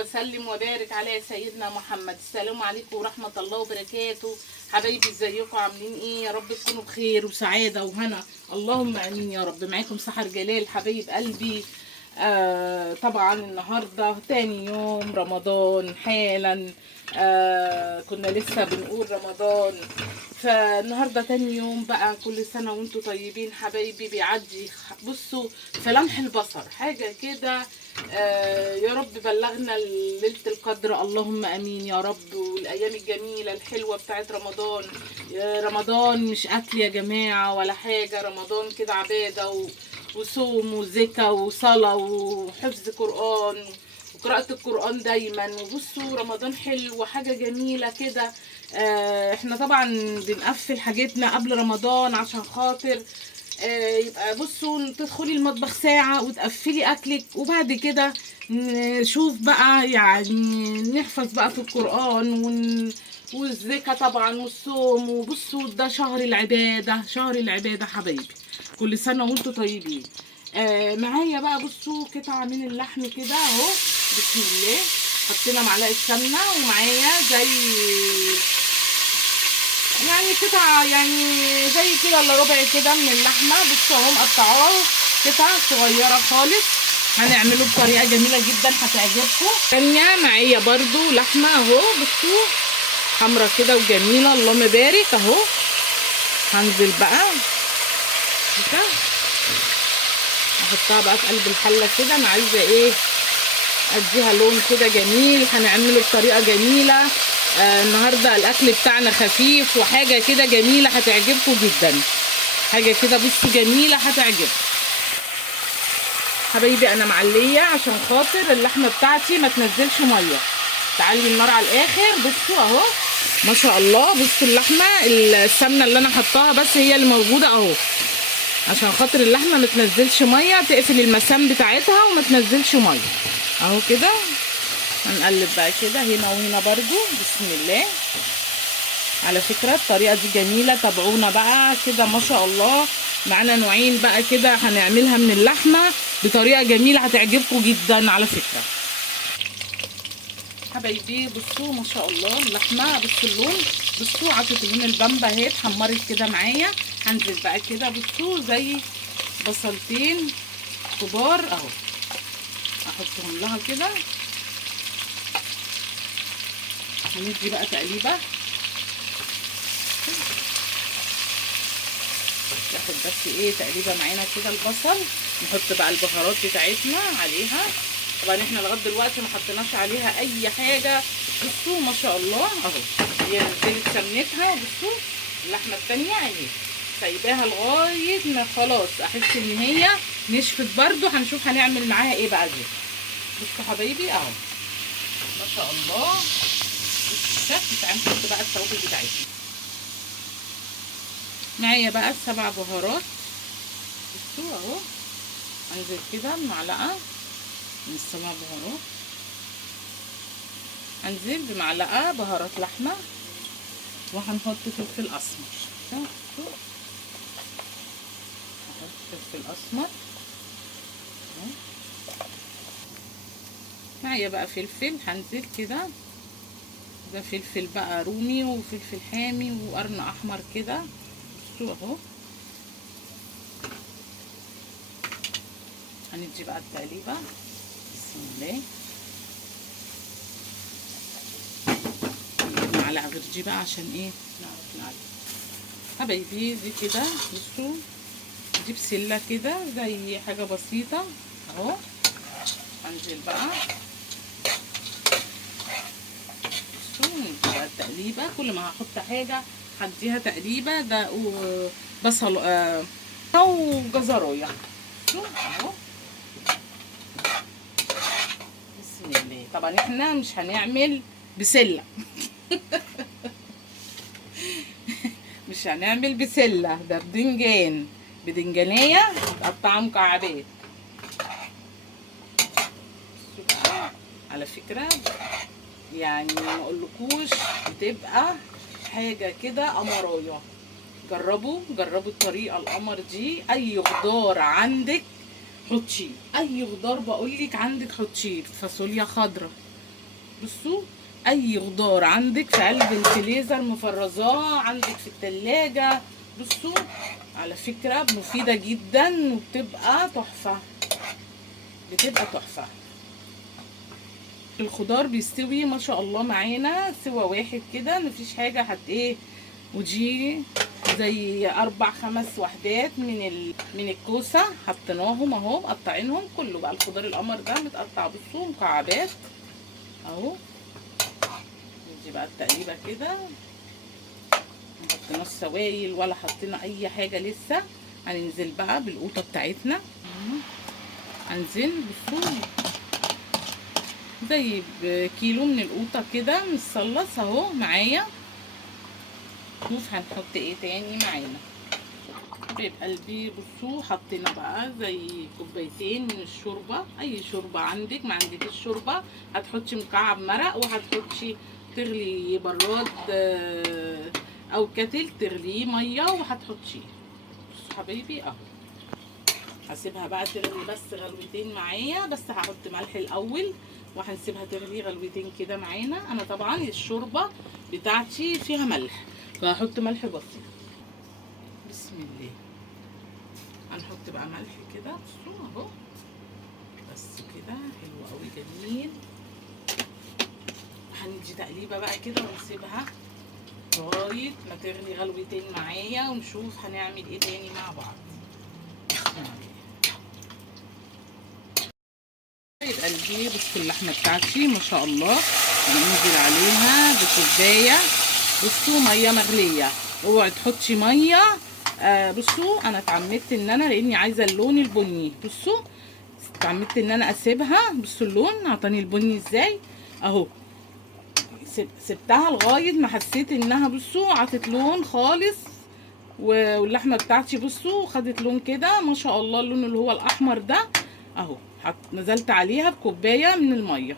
وسلم وبارك على سيدنا محمد. السلام عليكم ورحمة الله وبركاته. حبايبي ازيكم عاملين ايه؟ يا رب تكونوا بخير وسعادة وهنا، اللهم امين يا رب. معاكم سحر جلال حبايب قلبي. طبعا النهارده تاني يوم رمضان حالا. كنا لسه بنقول رمضان، فالنهارده تاني يوم بقى. كل سنه وانتم طيبين حبايبي. بيعدي بصوا في لمح البصر حاجه كده. يا رب بلغنا ليله القدر، اللهم امين يا رب. والايام الجميله الحلوه بتاعت رمضان. رمضان مش اكل يا جماعه ولا حاجه، رمضان كده عباده وصوم وزكا وصلاة وحفظ قرآن وقراءة القرآن دايما. وبصوا رمضان حلو وحاجة جميلة كده. احنا طبعا بنقفل حاجتنا قبل رمضان عشان خاطر يبقى بصوا تدخلي المطبخ ساعة وتقفلي أكلك، وبعد كده نشوف بقى يعني نحفظ بقى في القرآن والزكاة طبعا والصوم. وبصوا ده شهر العبادة، شهر العبادة حبايبي. كل سنة وانتم طيبين. معايا بقى بصوا قطعة من اللحم كده اهو، بسم الله. حطينا معلقة سمنة، ومعايا زي يعني قطعة يعني زي كده الا ربع كده من اللحمة. بصوا اهو مقطعاه قطع صغيرة خالص. هنعمله بطريقة جميلة جدا هتعجبكم. تانية معايا برضو لحمة اهو، بصوا حمرا كده وجميلة، اللهم بارك اهو. هنزل بقى كده احطها بقى في قلب الحله كده. انا عايزه ايه اديها لون كده جميل. هنعمله بطريقه جميله. النهارده الاكل بتاعنا خفيف وحاجه كده جميله هتعجبكم جدا. حاجه كده بصوا جميله هتعجبكم حبايبي. انا معليه عشان خاطر اللحمه بتاعتي ما تنزلش ميه. تعالي النار على الاخر. بصوا اهو ما شاء الله. بصوا اللحمه السمنه اللي انا حطاها بس هي اللي موجوده اهو، عشان خاطر اللحمه ما تنزلش ميه، تقفل المسام بتاعتها وما تنزلش ميه اهو كده. هنقلب بقى كده هنا وهنا برضو بسم الله. على فكره الطريقه دي جميله، تابعونا بقى كده. ما شاء الله معانا نوعين بقى كده هنعملها من اللحمه بطريقه جميله هتعجبكم جدا على فكره حبايبي. بصوا ما شاء الله اللحمه، بصوا اللون، بصوا عطت اللون البامبا اهي اتحمرت كده معايا. هنزل بقى كده بصوا زي بصلتين كبار اهو، احطهم لها كده. هندي بقى تقليبه ياخد بس ايه تقليبه معانا كده البصل. نحط بقى البهارات بتاعتنا عليها. طبعا احنا لغايه دلوقتي ما حطيناش عليها اي حاجه. بصوا ما شاء الله اهو هي نزلت سمنتها. بصوا اللحمه الثانيه اهي سايباها لغايه ما خلاص احس ان هي نشفت برده. هنشوف هنعمل معاها ايه بقى دي. بصوا حبايبي اهو ما شاء الله. بصوا الشكل. تعالوا نحط بقى التوابل بتاعتنا. معايا بقى ال7 بهارات. بصوا اهو انزل كده معلقه من ال7 بهارات. هنزل بمعلقه بهارات لحمه، وهنحط فلفل اسمر. نحط فلفل اسمر. معايا بقى فلفل. هنزل كده ده فلفل بقى رومي وفلفل حامي وقرن احمر كده. بصوا اهو. هندي بقى التقليبه بسم الله. معلقه غير دي بقى عشان ايه نعرف نعمل حبايبي. دي كده بصوا دي بسله كده زي حاجه بسيطه اهو. هنزل بقى بصوا ندي بقى التقليبه. كل ما هحط حاجه هديها تقليبه. ده بصل وجزرايه. بصوا اهو بسم الله. طبعا احنا مش هنعمل بسله مش هنعمل بسله، ده بدنجان، بدنجانيه متقطعه مكعبات. على فكره يعني ما اقولكوش بتبقى حاجه كده قمرايه. جربوا الطريقه القمر دي. اي خضار عندك حطيه، اي خضار بقولك عندك حطيه. فاصوليا خضراء بصوا اي خضار عندك في قلب الفريزر مفرزاه عندك في التلاجة، بصوا على فكرة مفيدة جدا وبتبقى تحفة، بتبقى تحفة. الخضار بيستوي ما شاء الله معانا سوا واحد كده، مفيش حاجة ايه، ودي زي 4-5 وحدات من الكوسة حطيناهم اهو، مقطعينهم كله بقى الخضار القمر ده متقطع بصوا مكعبات اهو. ندي بقى التقليبة كده، محطيناش سوايل ولا حطينا اي حاجة لسه. هننزل بقى بالقوطة بتاعتنا، هنزل بصوا زي كيلو من القوطة كده متصلص اهو معايا. شوف هنحط ايه تاني معانا حبايب قلبي. بصوا حطينا بقى زي كوبايتين من الشوربة، اي شوربة عندك، ما عندكش شوربة هتحطي مكعب مرق وهتحطي تغلي براد او كتل تغليه مية وهتحطيه. بصوا حبايبي اهو، هسيبها بقى تغلي بس غلوتين معايا، بس هحط ملح الاول وهنسيبها تغلي غلوتين كده معانا. انا طبعا الشوربه بتاعتي فيها ملح فهحط ملح بسيط. بسم الله، هنحط بقى ملح كده بصوا اهو، بس كده حلو قوي جميل. هندي تقليبه بقى كده ونسيبها لغايه ما تغلي غلوتين معايا ونشوف هنعمل ايه تاني مع بعض. يبقى قلبي بصوا اللحمه بتاعتي ما شاء الله، هننزل عليها بكوبايه بصوا ميه مغليه، اوعي تحطي ميه. بصوا انا اتعمدت ان انا لاني عايزه اللون البني، بصوا اتعمدت ان انا اسيبها، بصوا اللون عطاني البني ازاي اهو. سبتها لغايه ما حسيت انها بصوا عطت لون خالص، واللحمه بتاعتي بصوا خدت لون كده ما شاء الله، اللون اللي هو الاحمر ده اهو. نزلت عليها بكوبايه من الميه،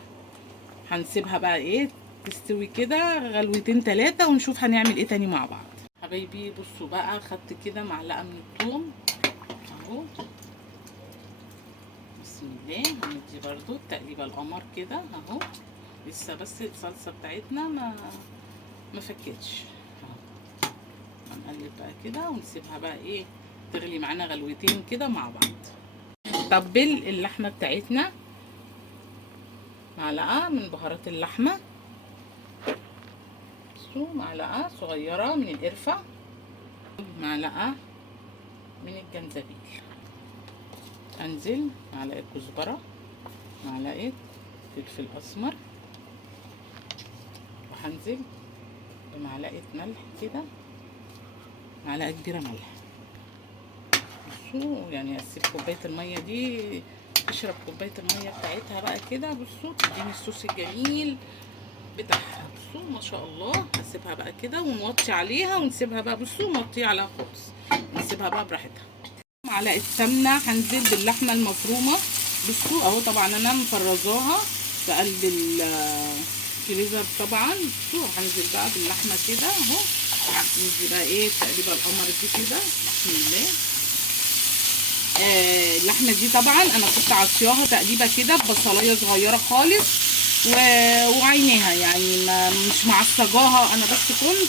هنسيبها بقى ايه تستوي كده غلوتين 3 ونشوف هنعمل ايه تاني مع بعض. حبايبي بصوا بقى خدت كده معلقه من الثوم اهو، بسم الله. هندي برضو التقليبه القمر كده اهو، لسه بس الصلصه بتاعتنا ما فكتش اهو. هنقلب بقى كده ونسيبها بقى ايه تغلي معانا غلوتين كده مع بعض. نتبل اللحمه بتاعتنا، معلقه من بهارات اللحمه، معلقه صغيره من القرفه، معلقه من الجنزبيل، انزل معلقه كزبره، معلقه فلفل اسمر، وهنزل بمعلقه ملح كده، معلقه كبيره ملح. بصوا يعني اسيب كوبايه الميه دي تشرب كوبايه الميه بتاعتها بقى كده، بصوا تديني الصوص الجميل بتاعها. بصوا ما شاء الله، هسيبها بقى كده ونوطي عليها ونسيبها بقى بصوا نوطي عليها خالص، نسيبها بقى براحتها. معلقه سمنه هنزل باللحمه المفرومه بصوا اهو، طبعا انا مفرزاها في قلب الفريزر طبعا. بصوا هنزل بقى باللحمه كده اهو، ندي بقى ايه تقريبا القمر دي كده بسم الله. اللحمه دي طبعا انا كنت عصياها تقريبا كده ببصلايه صغيره خالص وعينيها، يعني مش معصجاها انا، بس كنت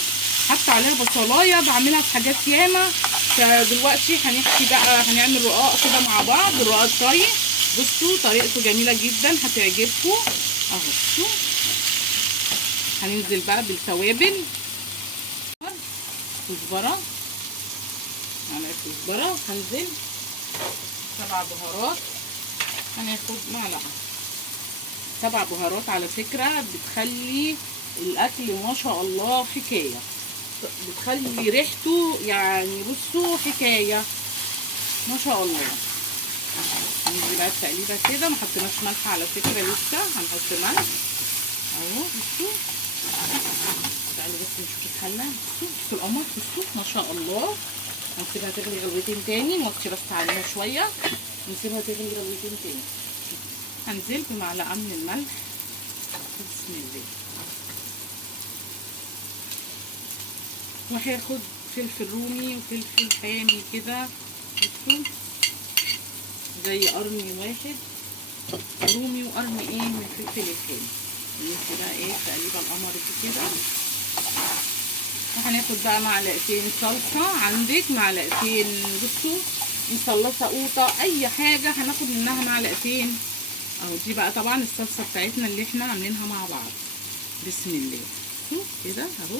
حاطه عليها بصلايه بعملها في حاجات ياما. فدلوقتي هنحكي بقى هنعمل رقاق كده مع بعض، الرقاق الطري بصوا طريقته جميله جدا هتعجبكم اهو. بصوا هننزل بقى بالتوابل، كزبره، معلقه كزبره، هنزل 7 بهارات، هناخد معلقه 7 بهارات. على فكره بتخلي الاكل ما شاء الله حكايه، بتخلي ريحته يعني بصوا حكايه ما شاء الله. نيجي بقى التقليبه كده، ما حطيناش ملح على فكره لسه، هنحط ملح اهو. بصوا تعالوا بس نشوف الحله، بصوا القمر بصوا ما شاء الله. هنسيبها تغلي غلوتين تاني، نوطي بس عليها شويه ونسيبها تغلي غلوتين تاني. هنزل بمعلقه من الملح بسم الله، وهاخد فلفل رومي وفلفل حامي كده بصوا زي قرن واحد رومي وقرن ايه من الفلفل الحامي كده ايه تقريبا القمر دي كده. وهناخد بقى معلقتين صلصه، عندك معلقتين بصوا مثلثه قوطه اي حاجه هناخد منها معلقتين اهو. دي بقى طبعا الصلصه بتاعتنا اللي احنا عاملينها مع بعض. بسم الله. بصوا كده اهو.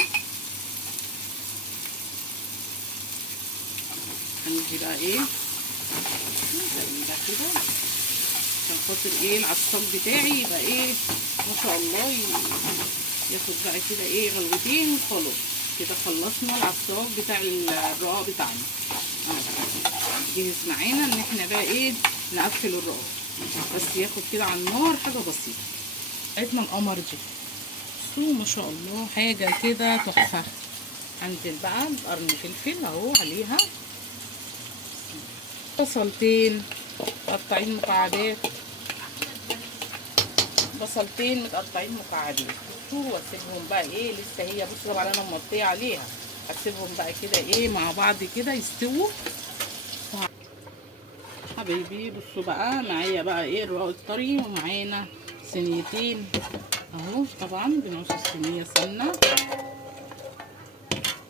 هنيجي بقى ايه تقريبا كده عشان خاطر ايه العصاج بتاعي يبقى ايه ما شاء الله ياخد بقى كده ايه غلوتين وخلاص. كده خلصنا العصاج بتاع الرقاق بتاعنا جهز معانا ان احنا بقى ايه نقفل الرقاق، بس ياخد كده على النار حاجه بسيطه. عرفنا القمر دي بصوا ما شاء الله حاجه كده تحفه. هنزل بقى بقرن فلفل اهو عليها، بصلتين مقطعين مكعبات، بصلتين متقطعين مكعبات بصوا. واسيبهم بقى ايه لسه هي بصوا طبعا انا مغطيه عليها، هسيبهم بقى كده ايه مع بعض كده يستووا. حبايبي بصوا بقى معايا بقى ايه الرقاق الطري، ومعانا صينيتين اهو طبعا بنص الصينيه سمنه.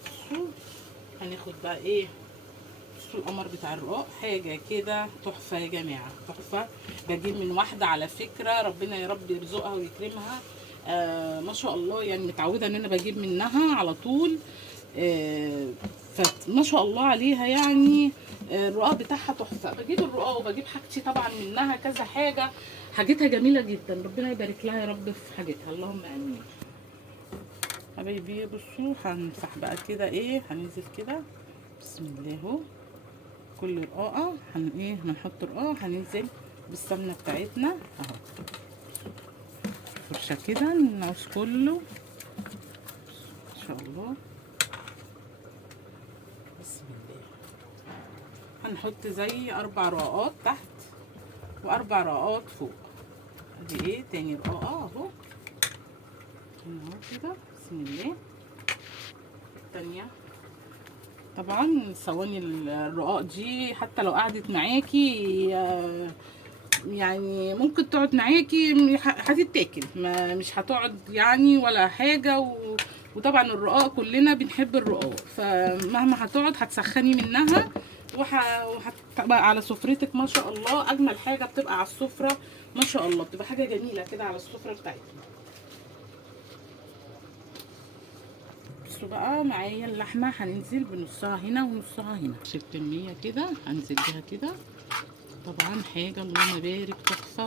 بصوا هناخد بقى ايه بصوا القمر بتاع الرقاق حاجه كده تحفه يا جماعه تحفه. بجيب من واحده على فكره ربنا يا رب يرزقها ويكرمها ما شاء الله، يعني متعوده ان انا بجيب منها على طول فما شاء الله عليها يعني. الرقاق بتاعها تحفه. بجيب الرقاق وبجيب حاجتي طبعا منها كذا حاجه، حاجتها جميله جدا ربنا يبارك لها يا رب في حاجتها اللهم امين. حبايبي بصوا هنفتح بقى كده ايه هننزل كده بسم الله اهو. كل رقاقه ايه هنحط رقاقه هننزل بالسمنه بتاعتنا اهو فرشه كده نعوز كله ان شاء الله. بسم الله. هنحط زي 4 رقاقات تحت و4 رقاقات فوق. ادي ايه تاني رقاقه اهو كده بسم الله. التانيه طبعا ثواني الرقاق دي حتى لو قعدت معاكي يعني ممكن تقعد معاكي هتتاكل مش هتقعد يعني ولا حاجه وطبعا الرقاق كلنا بنحب الرقاق، فمهما هتقعد هتسخني منها وهتبقى على سفرتك ما شاء الله. اجمل حاجه بتبقى على السفره ما شاء الله، بتبقى حاجه جميله كده على السفره بتاعتنا. بصوا بقى معايا اللحمه هننزل بنصها هنا ونصها هنا، نفس الكميه كده هنزل بيها كده. طبعا حاجه اللهم بارك تحفه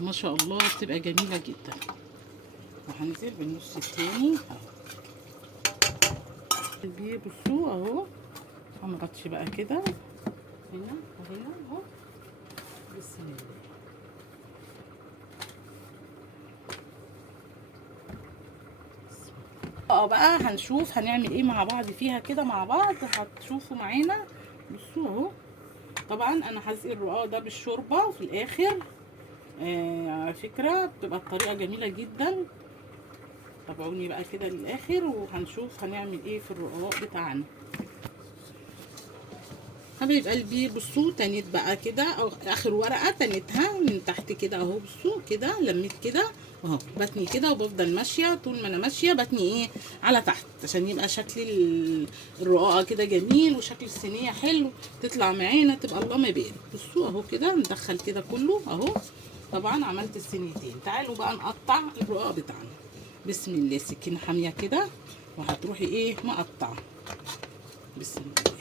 وما شاء الله بتبقى جميله جدا. وهنزل بالنص التاني اهو. بصوا اهو هنغطي بقى كده هنا وهنا اهو بسم الله. بقى هنشوف هنعمل ايه مع بعض فيها كده مع بعض هتشوفوا معانا. بصوا اهو طبعا انا هسقي الرقاق ده بالشوربه في الاخر على فكره بتبقى الطريقه جميله جدا. تابعوني بقى كده للاخر وهنشوف هنعمل ايه في الرقاق بتاعنا. حبايب قلبي بصوا تنيت بقى كده او اخر ورقه تنيتها من تحت كده اهو. بصوا كده لميت كده اهو بتني كده وبفضل ماشيه طول ما انا ماشيه بتني ايه على تحت عشان يبقى شكل الرقاقه كده جميل وشكل الصينيه حلو تطلع معانا تبقى اللهم بارك. بصوا اهو كده ندخل كده كله اهو. طبعا عملت الصينيتين. تعالوا بقى نقطع الرقاق بتاعنا بسم الله. السكينه حاميه كده وهتروحي ايه مقطعه بسم الله.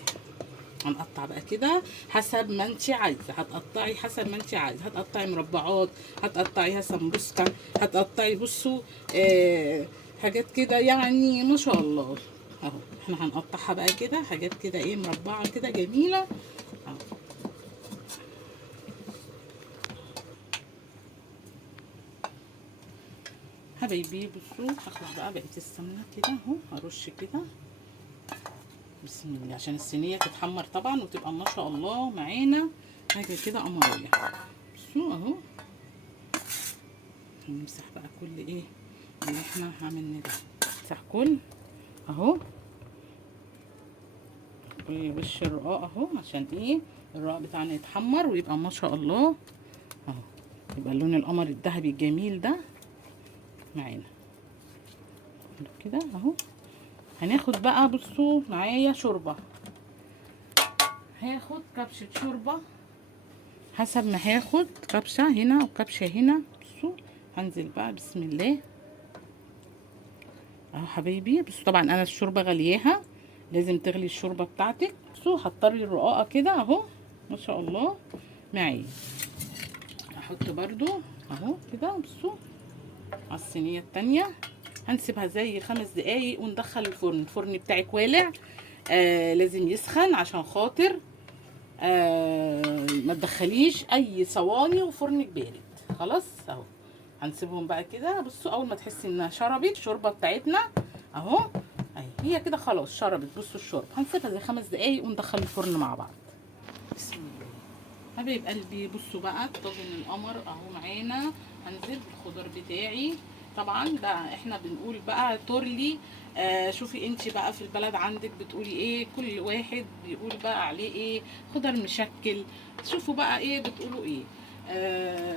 هنقطع بقى كده حسب ما انت عايزه، هتقطعي حسب ما انت عايزه، هتقطعي مربعات هتقطعيها سمبوسكه هتقطعي بصوا حاجات كده يعني ما شاء الله اهو. احنا هنقطعها بقى كده حاجات كده ايه مربعه كده جميله اهو. حبايبي بصوا هاخد بقى بقيه السمنه كده اهو هرش كده بسم الله عشان الصينيه تتحمر طبعا وتبقى ما شاء الله معانا حاجه كده قمريه. بصوا اهو هنمسح بقى كل ايه اللي احنا عملناه ده. نمسح كل اهو وش الرقاق اهو عشان ايه الرقاق بتاعنا يتحمر ويبقى ما شاء الله اهو يبقى اللون القمر الذهبي الجميل ده معانا كده اهو. هناخد بقى بصوا معايا شوربه، هاخد كبشه شوربه حسب ما هاخد، كبشه هنا وكبشه هنا. بصوا هنزل بقى بسم الله اهو حبايبي. بصوا طبعا انا الشوربه غلياها، لازم تغلي الشوربه بتاعتك. بصوا هضطري الرقاقه كده اهو ما شاء الله معايا. هحط برضو اهو كده بصوا على الصينيه التانية. هنسيبها زي 5 دقايق وندخل الفرن. الفرن بتاعك والع، لازم يسخن عشان خاطر ما تدخليش اي صواني وفرنك بارد. خلاص اهو هنسيبهم بقى كده. بصوا اول ما تحسي انها شربت الشوربه بتاعتنا اهو اهي، هي كده خلاص شربت. بصوا الشوربه هنسيبها زي 5 دقايق وندخل الفرن مع بعض. بسم الله حبايب قلبي. بصوا بقى طاجن القمر اهو معانا. هنزل بالخضار بتاعي. طبعا ده احنا بنقول بقى تورلي. شوفي انت بقى في البلد عندك بتقولي ايه، كل واحد بيقول بقى عليه ايه، خضار مشكل. شوفوا بقى ايه بتقولوا ايه.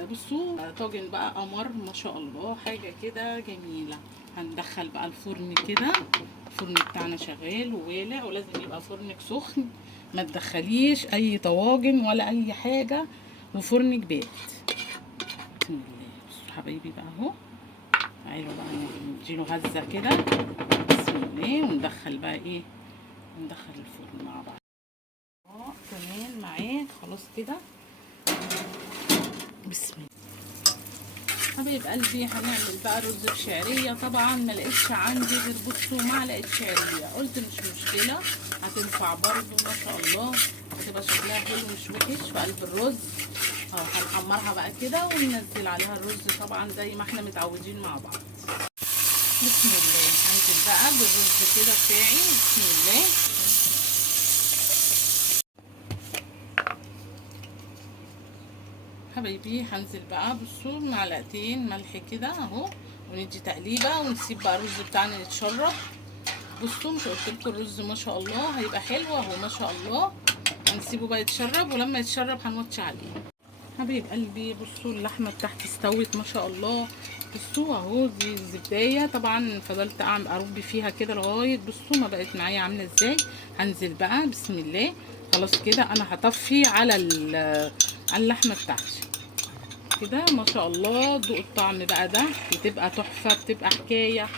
بصوا طاجن بقى قمر ما شاء الله، حاجه كده جميله. هندخل بقى الفرن كده. الفرن بتاعنا شغال ووالع، ولازم يبقى فرنك سخن، ما تدخليش اي طواجن ولا اي حاجه وفرنك بارد. بسم الله. بصوا حبايبي بقى اهو، تعالوا بقى نديله هزه كده بسم الله، وندخل بقى ايه، ندخل الفرن مع بعض. كمان معاه خلاص كده. بسم الله حبايب قلبي. هنعمل بقى رز بشعريه. طبعا ما لقيتش عندي غير بصوا معلقه شعريه، قلت مش مشكله هتنفع برضو ما شاء الله، هتبقى شكلها حلو مش وحش في قلب الرز. هنحمرها بقى كده وننزل عليها الرز طبعا زي ما احنا متعودين مع بعض. بسم الله هنزل بقى بالرز كده بتاعي بسم الله. حبايبي هنزل بقى بصوا معلقتين ملح كده اهو، وندي تقليبه ونسيب بقى الرز بتاعنا يتشرب. بصوا مش قلت لكم الرز ما شاء الله هيبقى حلو اهو ما شاء الله. هنسيبه بقى يتشرب، ولما يتشرب هنوطي عليه. حبايب قلبي بصوا اللحمه بتاعتي استوت ما شاء الله. بصوا اهو دي الزبدايه. طبعا فضلت اربي فيها كده لغايه بصوا ما بقت معايا عامله ازاي. هنزل بقى بسم الله. خلاص كده انا هطفي على اللحمه بتاعتي كده ما شاء الله. دوق الطعم بقى ده، بتبقى تحفه، بتبقى حكايه.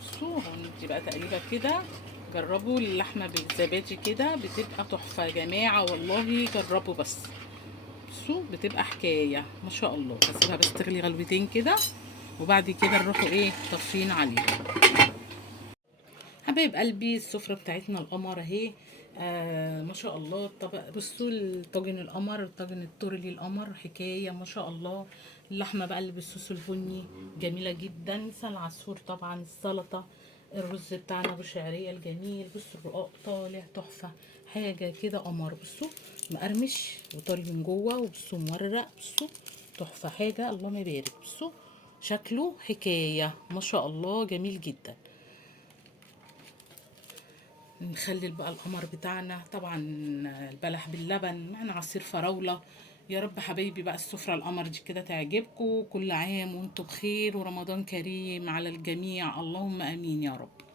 بصوا هندي بقى تقريبا كده. جربوا اللحمه بالزبادي كده بتبقى تحفه يا جماعه والله، جربوا بس. بصوا بتبقى حكايه ما شاء الله. هسيبها بس تغلي غلوتين كده، وبعد كده نروحوا ايه طافيين عليها. حبايب قلبي السفره بتاعتنا القمر اهي. ما شاء الله. الطبق بصوا الطاجن القمر، الطاجن التورلي القمر حكايه ما شاء الله. اللحمه بقى اللي بالصوص البني جميله جدا. لسان العصفور طبعا، السلطه، الرز بتاعنا ابو شعريه الجميل. بصوا الرقاق طالع تحفه، حاجه كده قمر. بصوا مقرمش وطري من جوه، وبصوا مورق. بصوا تحفه، حاجه اللهم يبارك. بصوا شكله حكايه ما شاء الله جميل جدا. نخلل بقى القمر بتاعنا طبعا البلح باللبن معنا عصير فراولة. يا رب حبايبي بقى السفرة القمر دي كده تعجبكم. كل عام وانتم بخير ورمضان كريم على الجميع، اللهم امين يا رب.